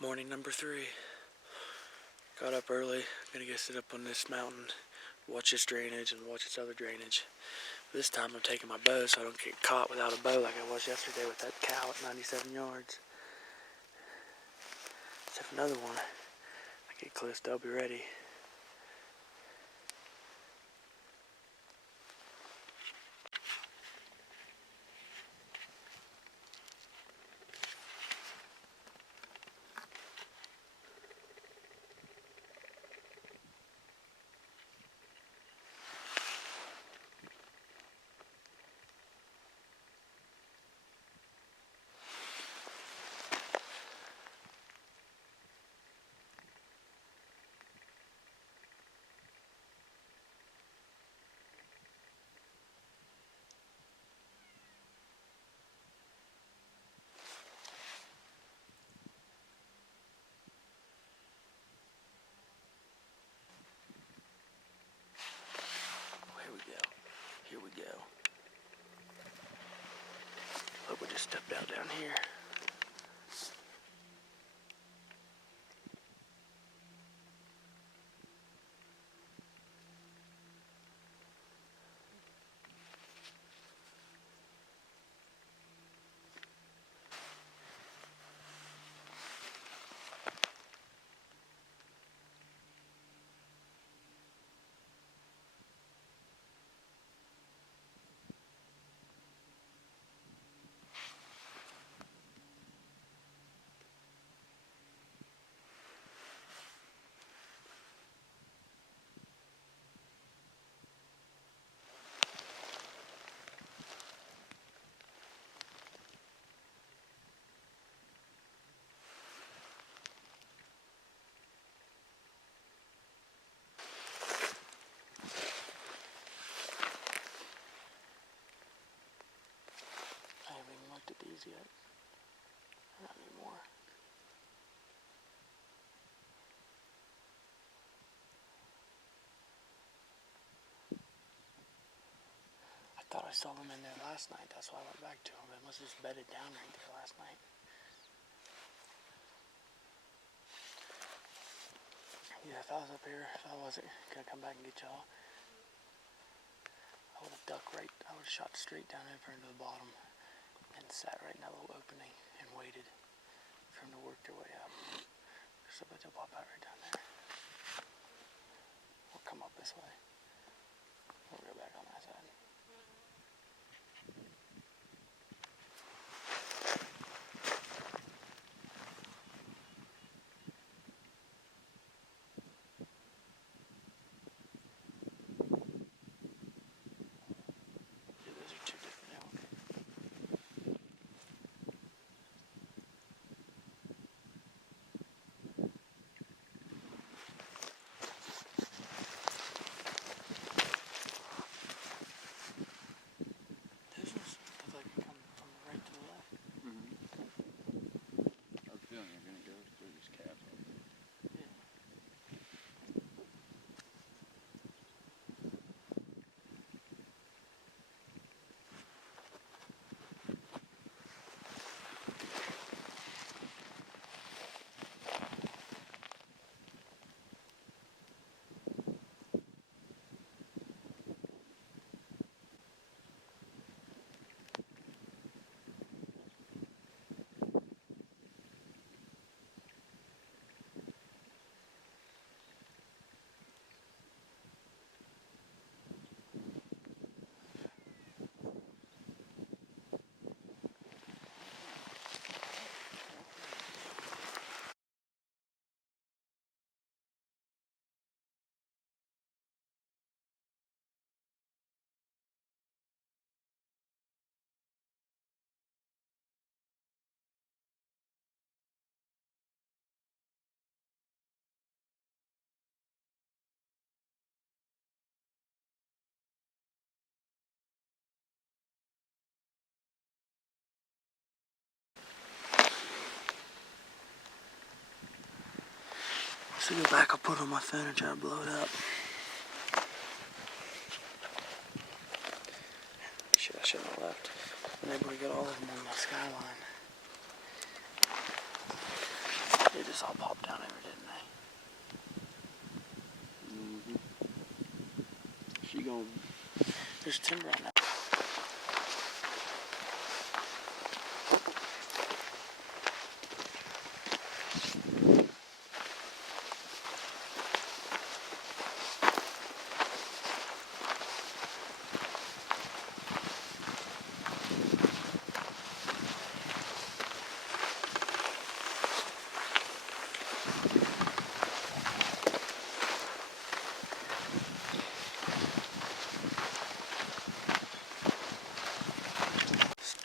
Morning number 3. Got up early. Gonna go sit up on this mountain, watch this drainage and watch this other drainage. This time I'm taking my bow so I don't get caught without a bow like I was yesterday with that cow at 97 yards. So if another one, I get close, I'll be ready. Here we go. Look, we just stepped out down here. I haven't even looked at these yet. Not anymore. I thought I saw them in there last night. That's why I went back to them. It must have just bedded down right there last night. Yeah, if I was up here, if I wasn't gonna come back and get y'all, I would have ducked right. I would have shot straight down over into the bottom and sat right in that little opening and waited for them to work their way up. So I bet they'll pop out right down there. We'll come up this way. We'll go back on that side. Yeah, those are two different elk. Those ones look like they come from the right to the left. I have a feeling you're going to go through this calf over there. Yeah. So go back, I'll put it on my phone and try to blow it up. Shit, I shouldn't have left. I'm able to get all of them on my skyline. It just all popped down over, didn't they? She gonna... There's timber on that.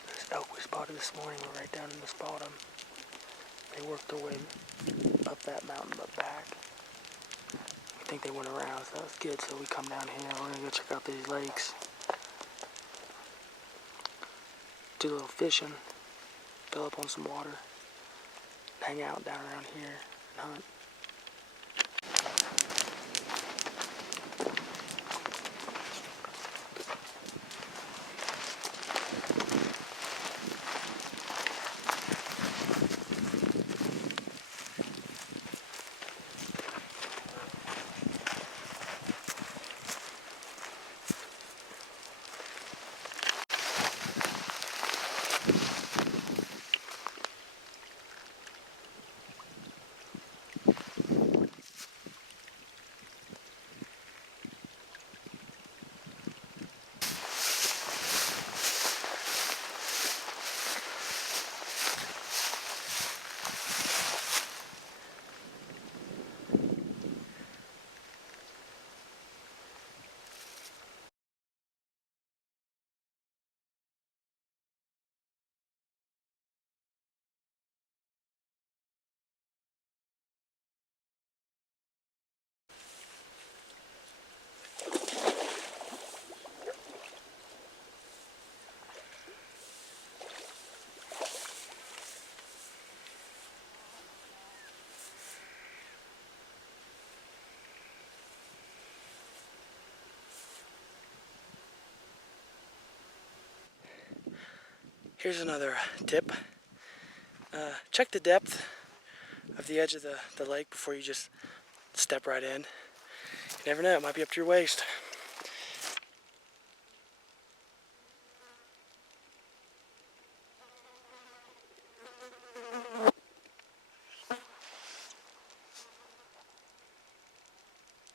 This elk we spotted this morning were right down in this bottom. They worked their way up that mountain but back. I think they went around, so that was good. So we come down here, we're gonna go check out these lakes. Do a little fishing, fill up on some water, hang out down around here and hunt. Here's another tip. Check the depth of the edge of the lake before you just step right in. You never know, it might be up to your waist.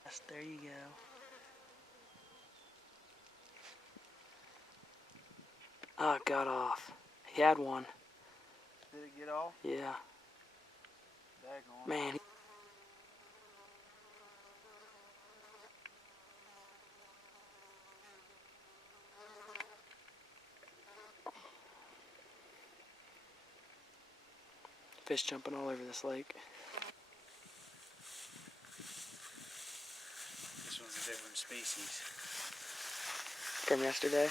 Yes, there you go. Ah, it got off. He had one. Did it get off? Yeah. Daggone. Man. Fish jumping all over this lake. This one's a different species. From yesterday.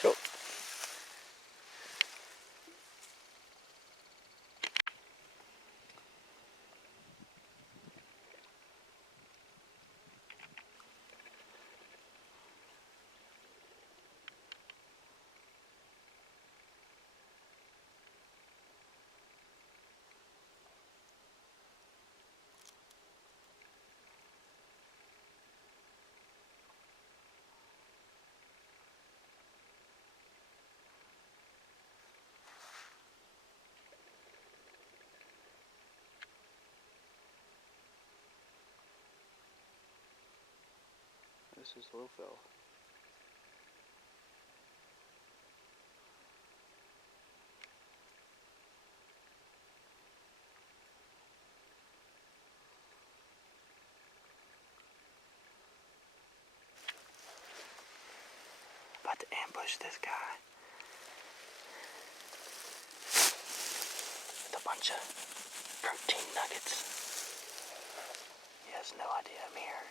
So, This is little fella. about to ambush this guy. With a bunch of protein nuggets. He has no idea I'm here.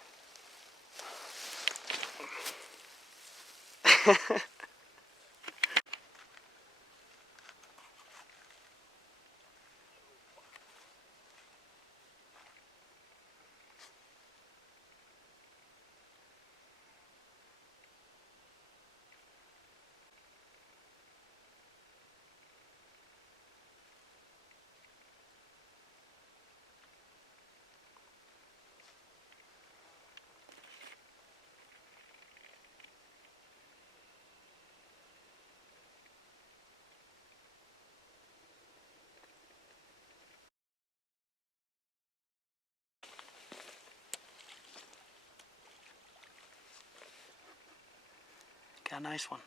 nice one.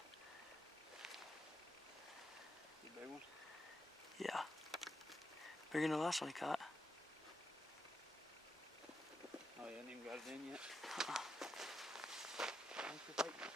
The big one? Yeah. Bigger than the last one he caught. Oh, you hadn't even got it in yet? Thanks for fighting.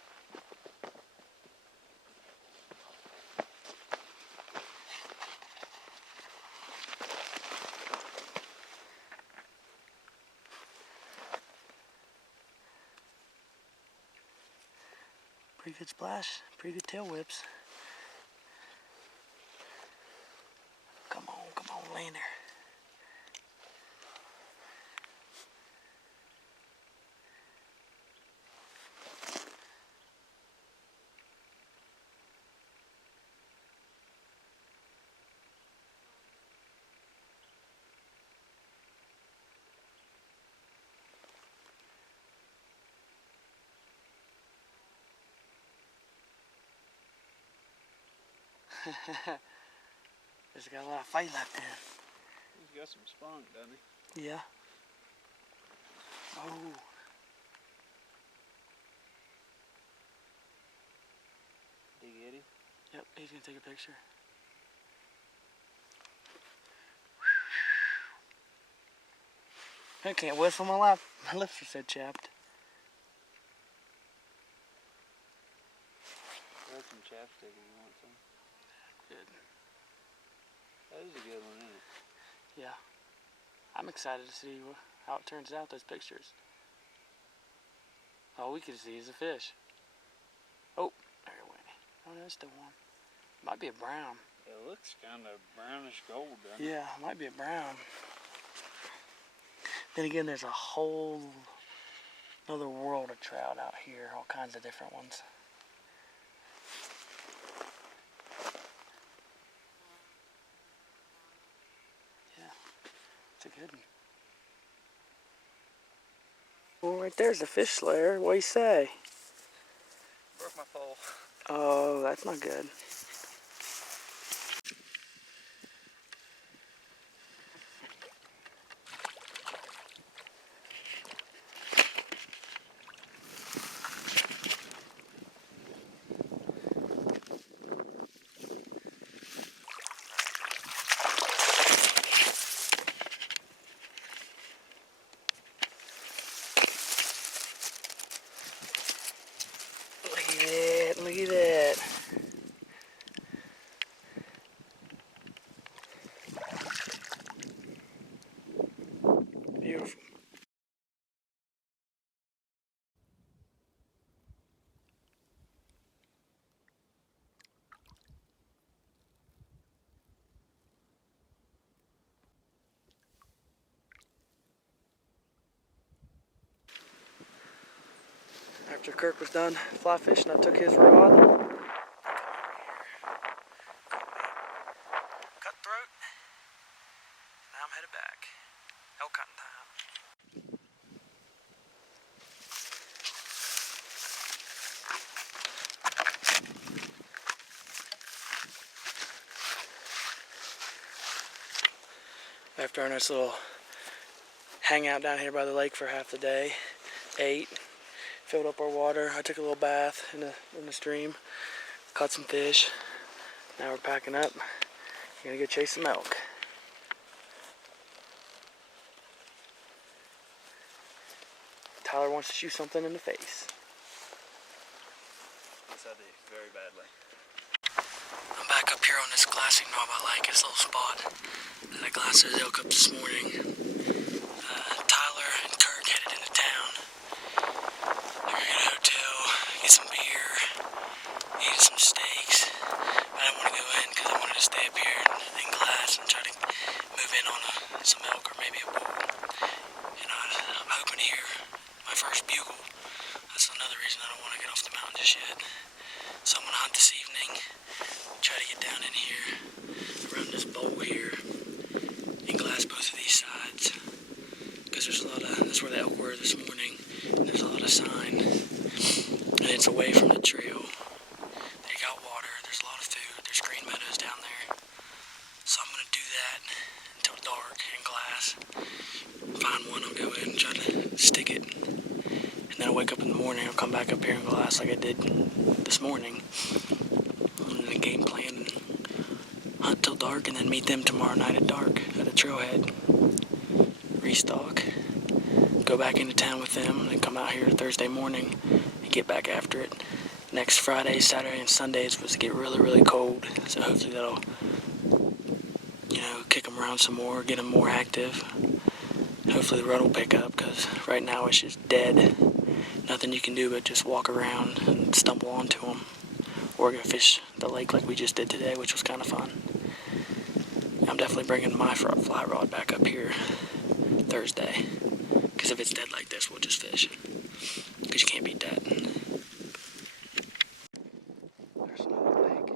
Pretty good splash, pretty good tail whips. Come on, land there. There's got a lot of fight left in him. He's got some spunk, doesn't he? Yeah. Oh. Did you get him? Yep, he's gonna take a picture. I can't whistle my lap. My lips are so chapped. There's some chapstick if you want some. Good. That is a good one, isn't it? Yeah. I'm excited to see how it turns out, those pictures. All we can see is a fish. Oh, there it went. Oh, that's still one. Might be a brown. It looks kind of brownish gold, doesn't it? Yeah, it might be a brown. Then again, there's a whole another world of trout out here, all kinds of different ones. Yeah, it's a good one. Well, right there's the fish slayer. What do you say? Broke my pole. Oh, that's not good. Look at that. Beautiful. After Kirk was done fly fishing, I took his rod. Cutthroat. Now I'm headed back. Elk hunting time. After our nice little hangout down here by the lake for half the day, ate, filled up our water. I took a little bath in the stream, caught some fish. Now we're packing up. We're gonna go chase some elk. Tyler wants to shoot something in the face. Yes, I do. Very badly. I'm back up here on this glassing knob I like. It's a little spot that I glassed those elk up this morning. Tyler and Kirk headed into town. They're gonna get a hotel, get some beer, eat some steaks. I didn't want to go in because I wanted to stay up here and glass and try to move in on some elk or maybe a bull. And I'm hoping to hear my first bugle. That's another reason I don't want to get off the mountain just yet. So I'm going to hunt this evening, try to get down in here, around this bowl here, and glass both of these sides. Because there's a lot of, that's where the elk were this morning, and there's a lot of sign. And it's away from the trail. They got water, there's a lot of food, there's green meadows down there. So I'm going to do that until dark and glass. Find one, I'll go in and try to stick it. And And then I'll wake up in the morning, I'll come back up here and glass like I did this morning. And then game plan, hunt till dark, and then meet them tomorrow night at dark at a trailhead. Restock, go back into town with them, and then come out here Thursday morning and get back after it. Next Friday, Saturday, and Sunday is supposed to get really, really cold, so hopefully that'll, kick them around some more, get them more active. Hopefully the rut will pick up, because right now it's just dead. Nothing you can do but just walk around and stumble onto them, or go fish the lake like we just did today, which was kind of fun. I'm definitely bringing my fly rod back up here Thursday, because if it's dead like this, we'll just fish, because you can't beat that. There's another lake.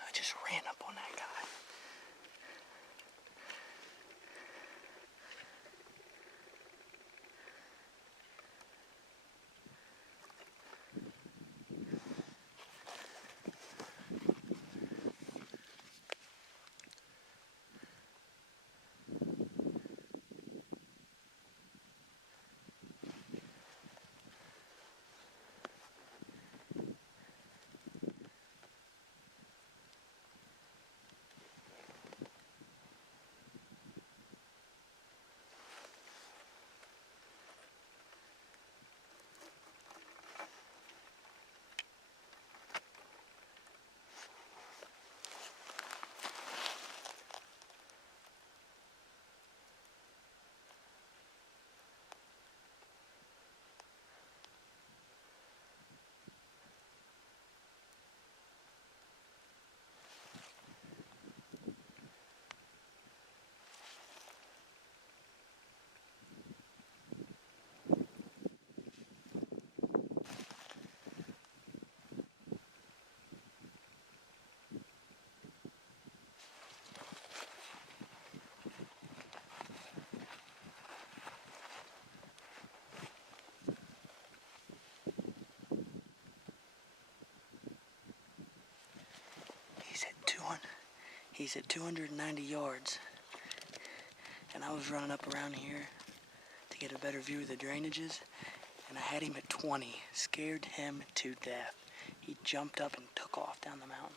I just ran up on that guy. He's at 290 yards, and I was running up around here to get a better view of the drainages, and I had him at 20, scared him to death. He jumped up and took off down the mountain.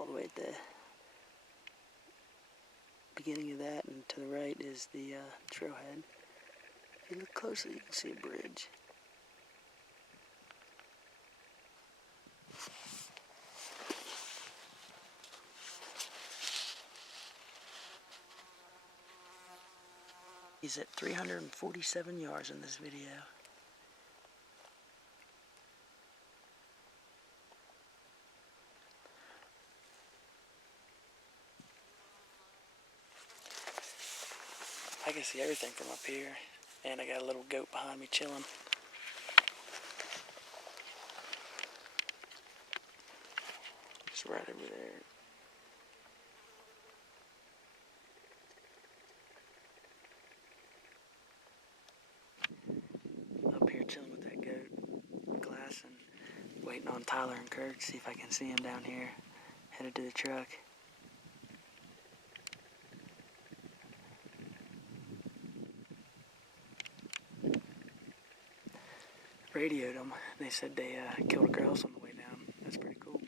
all the way at the beginning of that, and to the right is the trailhead. If you look closely, you can see a bridge. He's at 347 yards in this video. I can see everything from up here, and I got a little goat behind me chilling. It's right over there. Up here chilling with that goat, glass, and waiting on Tyler and Kirk to see if I can see him down here, headed to the truck. Radioed them. They said they killed a grouse on the way down. That's pretty cool.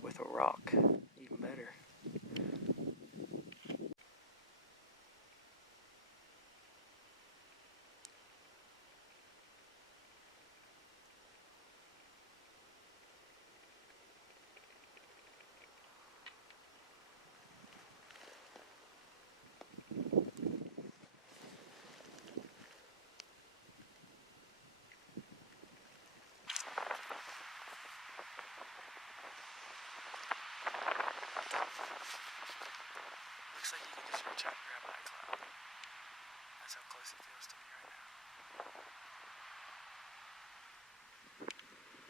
With a rock, even better. Looks like you can just reach out and grab that cloud. That's how close it feels to me right now.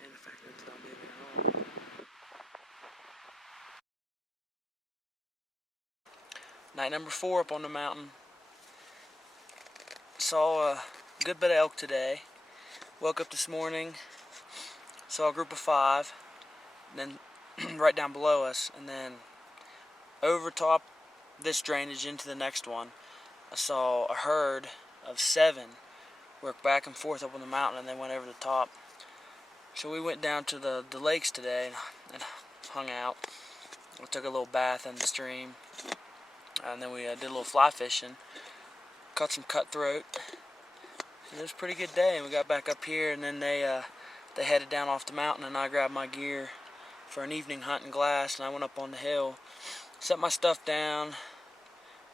And the fact that it's not moving at all. Night number 4 up on the mountain. Saw a good bit of elk today. Woke up this morning, saw a group of 5, and then right down below us, and then over top this drainage into the next one, I saw a herd of 7 work back and forth up on the mountain, and they went over the top. So we went down to the lakes today and hung out. We took a little bath in the stream, and then we did a little fly fishing, caught some cutthroat. It was a pretty good day, and we got back up here, and then they headed down off the mountain, and I grabbed my gear for an evening hunt and glass, and I went up on the hill, set my stuff down,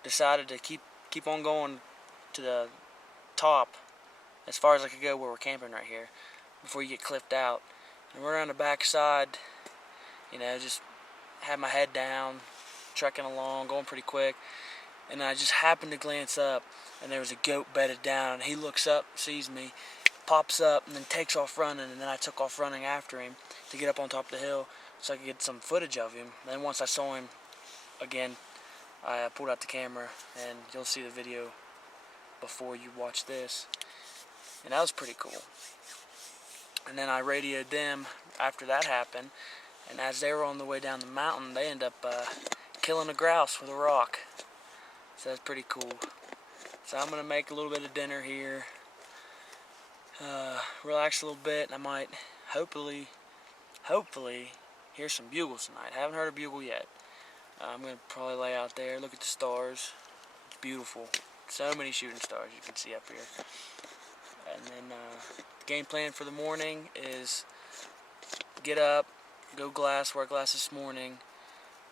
decided to keep on going to the top as far as I could go where we're camping right here before you get clipped out. And we're on the back side, you know, just had my head down, trekking along, going pretty quick, and I just happened to glance up, and there was a goat bedded down, and he looks up, sees me, pops up, and then takes off running, and then I took off running after him to get up on top of the hill so I could get some footage of him. Then once I saw him again, I pulled out the camera, and you'll see the video before you watch this, and that was pretty cool. And then I radioed them after that happened, and as they were on the way down the mountain, they ended up killing a grouse with a rock. So that's pretty cool. So I'm going to make a little bit of dinner here, relax a little bit, and I might hopefully hear some bugles tonight. I haven't heard a bugle yet. I'm going to probably lay out there, look at the stars. It's beautiful. So many shooting stars you can see up here. And then the game plan for the morning is get up, go glass, wear glass this morning,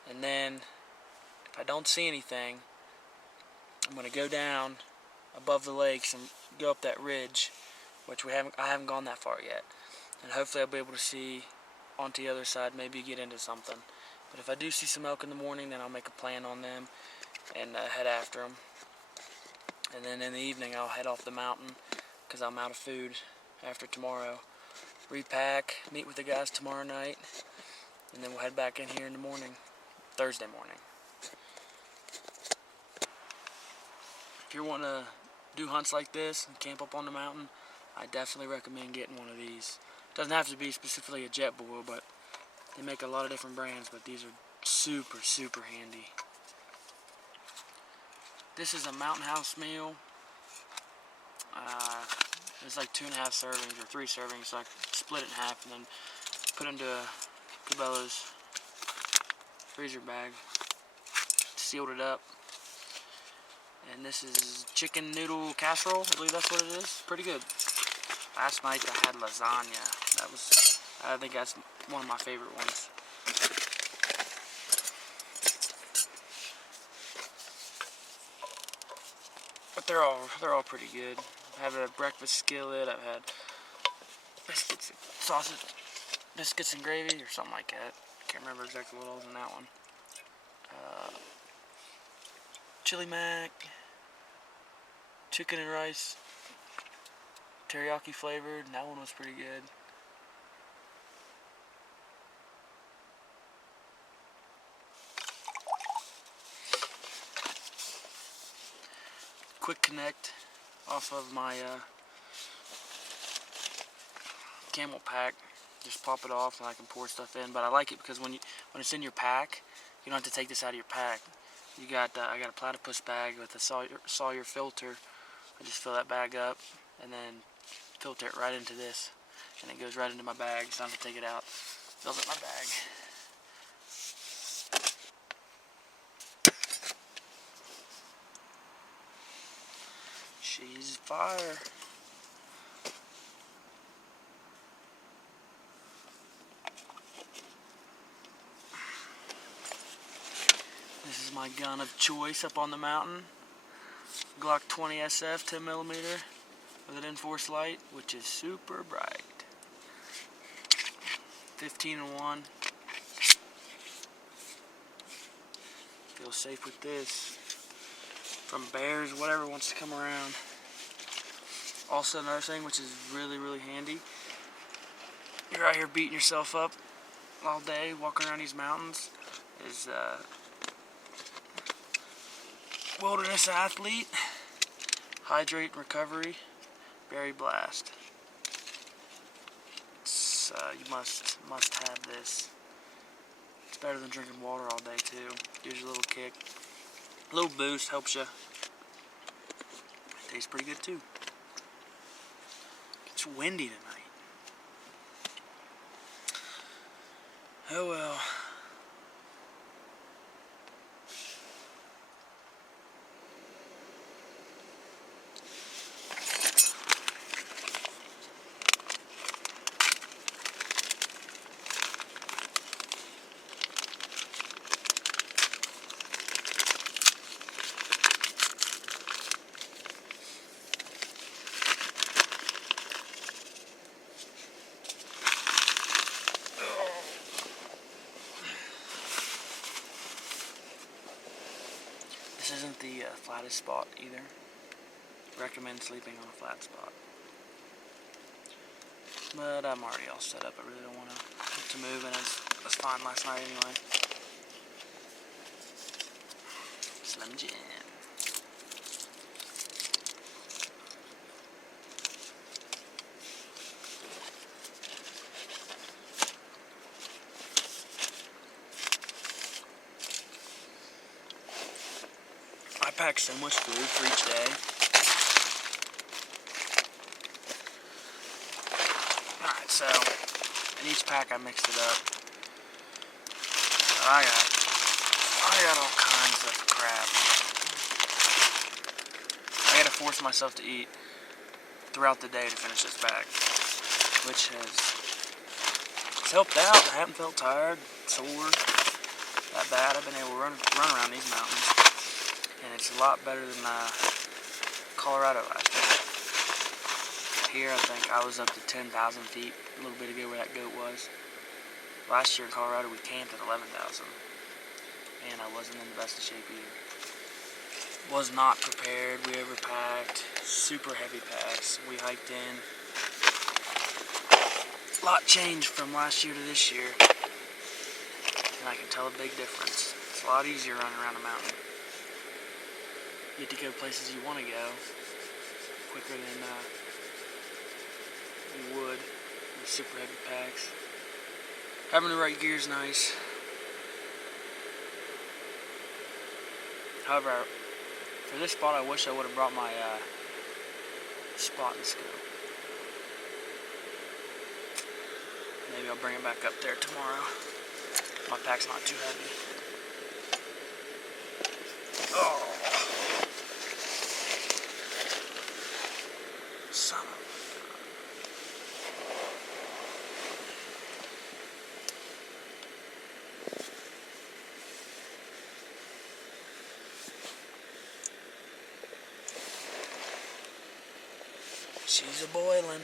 and then if I don't see anything, I'm going to go down above the lakes and go up that ridge, which I haven't gone that far yet. And hopefully I'll be able to see onto the other side, maybe get into something. But if I do see some elk in the morning, then I'll make a plan on them and head after them. And then in the evening I'll head off the mountain because I'm out of food after tomorrow. Repack, meet with the guys tomorrow night, and then we'll head back in here in the morning, Thursday morning. If you're wanting to do hunts like this and camp up on the mountain, I definitely recommend getting one of these. Doesn't have to be specifically a jet bull, but they make a lot of different brands, but these are super, super handy. This is a Mountain House meal. It's like 2.5 servings or 3 servings, so I split it in half and then put into Cabela's freezer bag. Sealed it up. And this is chicken noodle casserole. I believe that's what it is. Pretty good. Last night I had lasagna. I think that's one of my favorite ones. But they're all pretty good. I've had a breakfast skillet. I've had biscuits, sausage, biscuits and gravy, or something like that. Can't remember exactly what was in that one. Chili mac, chicken and rice, teriyaki flavored. That one was pretty good. Quick connect off of my Camel pack. Just pop it off and I can pour stuff in. But I like it because when it's in your pack, you don't have to take this out of your pack. You got I got a platypus bag with a Sawyer filter. I just fill that bag up and then filter it right into this, and it goes right into my bag. So I don't have to take it out. Fills up my bag. She's fire. This is my gun of choice up on the mountain. Glock 20 SF 10mm with an enforced light, which is super bright. 15-1. Feel safe with this. From bears, whatever wants to come around. Also another thing which is really, really handy. You're out here beating yourself up all day, walking around these mountains, is Wilderness Athlete, Hydrate and Recovery, Berry Blast. It's, you must have this. It's better than drinking water all day too. Gives you a little kick. A little boost, helps you. Tastes pretty good too. It's windy tonight. Oh well. This isn't the flattest spot either. Recommend sleeping on a flat spot. But I'm already all set up. I really don't want to move, and it was fine last night anyway. Slim Jim. I pack so much food for each day. Alright, so in each pack I mixed it up. So I got all kinds of crap. I gotta force myself to eat throughout the day to finish this bag, which has helped out. I haven't felt tired, sore, that bad. I've been able to run around these mountains. And it's a lot better than Colorado last year. Here, I think I was up to 10,000 feet a little bit ago where that goat was. Last year in Colorado, we camped at 11,000. And I wasn't in the best of shape either. Was not prepared. We overpacked. Super heavy packs. We hiked in. A lot changed from last year to this year. And I can tell a big difference. It's a lot easier running around a mountain. You get to go places you want to go quicker than you would with super heavy packs. Having the right gear is nice. However, for this spot, I wish I would have brought my spotting scope. Maybe I'll bring it back up there tomorrow. My pack's not too heavy. Oh. Son of she's a boiling.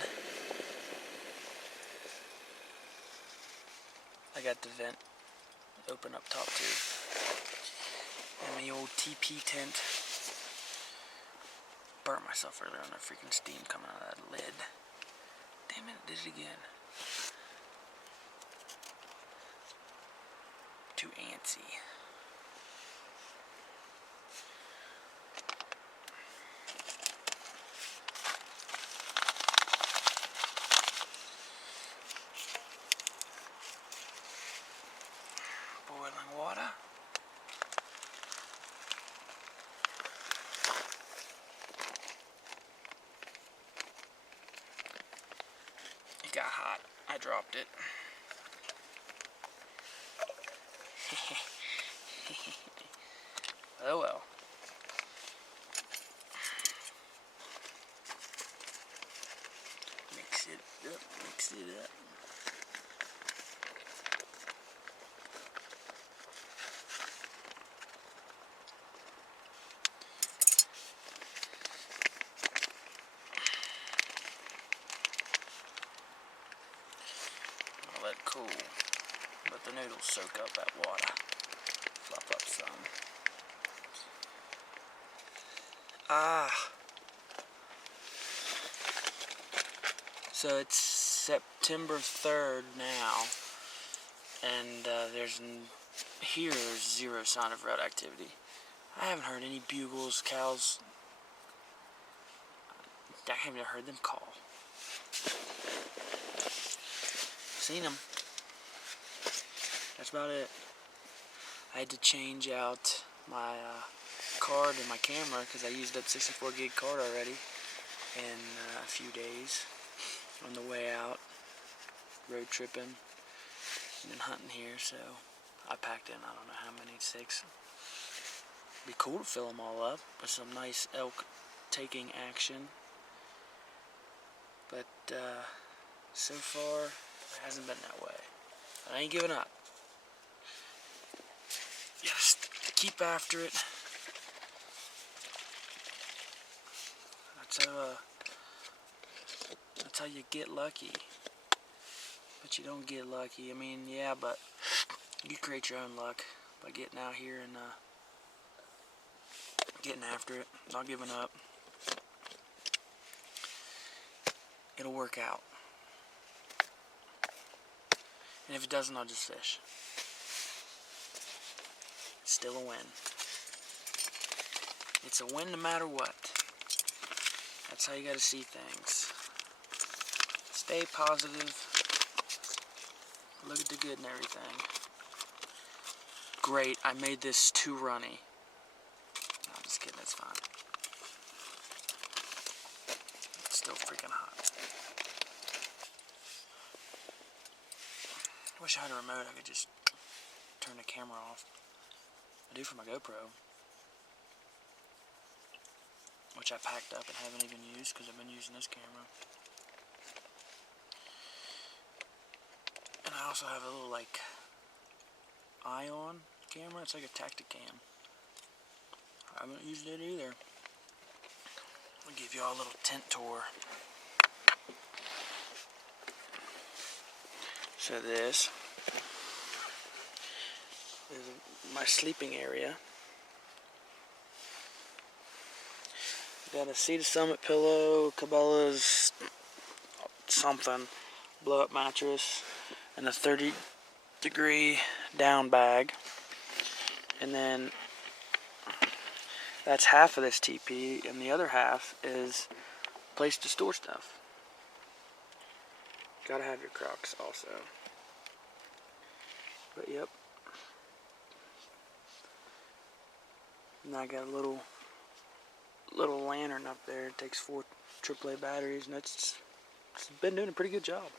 I got the vent open up top too. And the old TP tent. Burnt myself earlier on that freaking steam coming out of that lid. Damn it, did it again. Too antsy. Boiling water. It got hot. I dropped it. Oh well. Mix it up, mix it up. I'll let it cool. Let the noodles soak up that water. Fluff up some. So it's September 3rd now, and there's zero sign of rut activity. I haven't heard any bugles, cows. I haven't heard them call. Seen them. That's about it. I had to change out my card and my camera because I used up 64 gig card already in a few days on the way out, road tripping and then hunting here, so I packed in I don't know how many, 6. Be cool to fill them all up with some nice elk taking action, but so far it hasn't been that way. I ain't giving up. Just keep after it. That's how you get lucky. But you don't get lucky. I mean, yeah, but you create your own luck by getting out here and getting after it, not giving up. It'll work out. And if it doesn't, I'll just fish. It's still a win. It's a win no matter what. That's how you gotta see things. Stay positive. Look at the good and everything. Great, I made this too runny. No, I'm just kidding, it's fine. It's still freaking hot. I wish I had a remote, I could just turn the camera off. I do for my GoPro, which I packed up and haven't even used because I've been using this camera. And I also have a little like ion camera. It's like a Tacticam. I haven't used it either. I'll give you all a little tent tour. So this is my sleeping area. Got a Sea to Summit pillow, Cabela's something, blow up mattress, and a 30-degree down bag. And then that's half of this TP, and the other half is a place to store stuff. Gotta have your Crocs also. But yep. And I got a little lantern up there. It takes 4 AAA batteries, and it's been doing a pretty good job.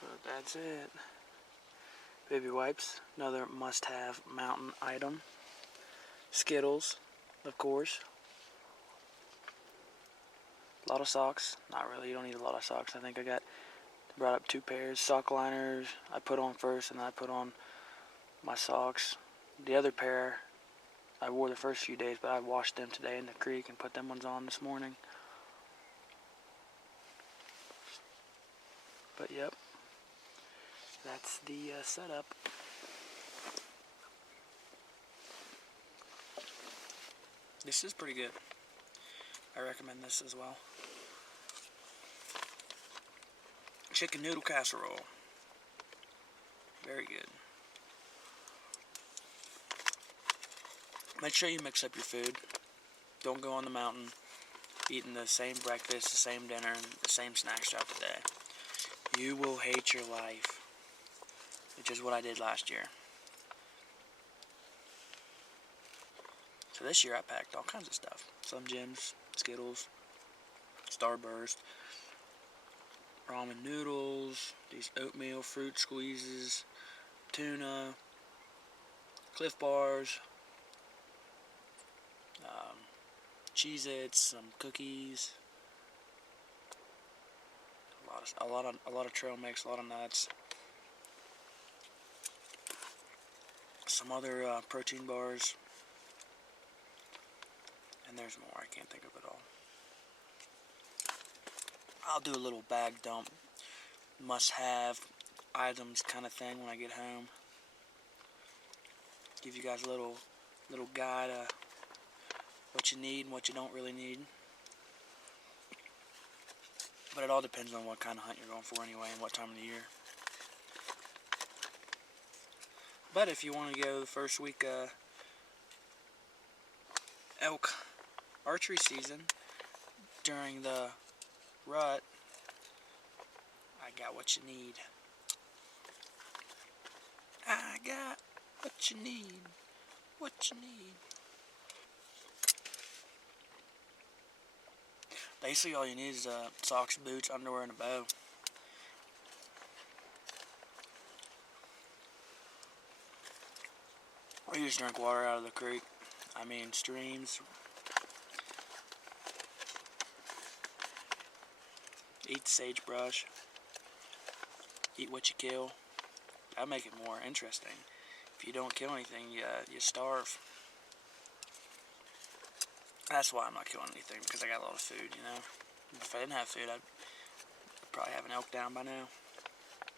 But that's it. Baby wipes, another must-have mountain item. Skittles, of course. A lot of socks. Not really, you don't need a lot of socks. I think I brought up 2 pairs. Sock liners I put on first, and then I put on my socks. The other pair I wore the first few days, but I washed them today in the creek and put them ones on this morning. But yep, that's the setup. This is pretty good. I recommend this as well. Chicken noodle casserole. Very good. Make sure you mix up your food. Don't go on the mountain eating the same breakfast, the same dinner, the same snacks throughout the day. You will hate your life, which is what I did last year. So this year I packed all kinds of stuff. Slim Jims, Skittles, Starburst, ramen noodles, these oatmeal fruit squeezes, tuna, Cliff Bars, Cheez-Its, some cookies, a lot of trail mix, a lot of nuts, some other protein bars, and there's more. I can't think of it all. I'll do a little bag dump, must-have items kind of thing when I get home. Give you guys a little guide of what you need and what you don't really need. But it all depends on what kind of hunt you're going for anyway and what time of the year. But if you want to go the first week elk archery season during the rut, I got what you need. I got what you need. What you need. Basically all you need is socks, boots, underwear, and a bow. Or you just drink water out of the creek. I mean streams. Eat sagebrush. Eat what you kill. That'll make it more interesting. If you don't kill anything, you starve. That's why I'm not killing anything, because I got a lot of food, you know. If I didn't have food, I'd probably have an elk down by now.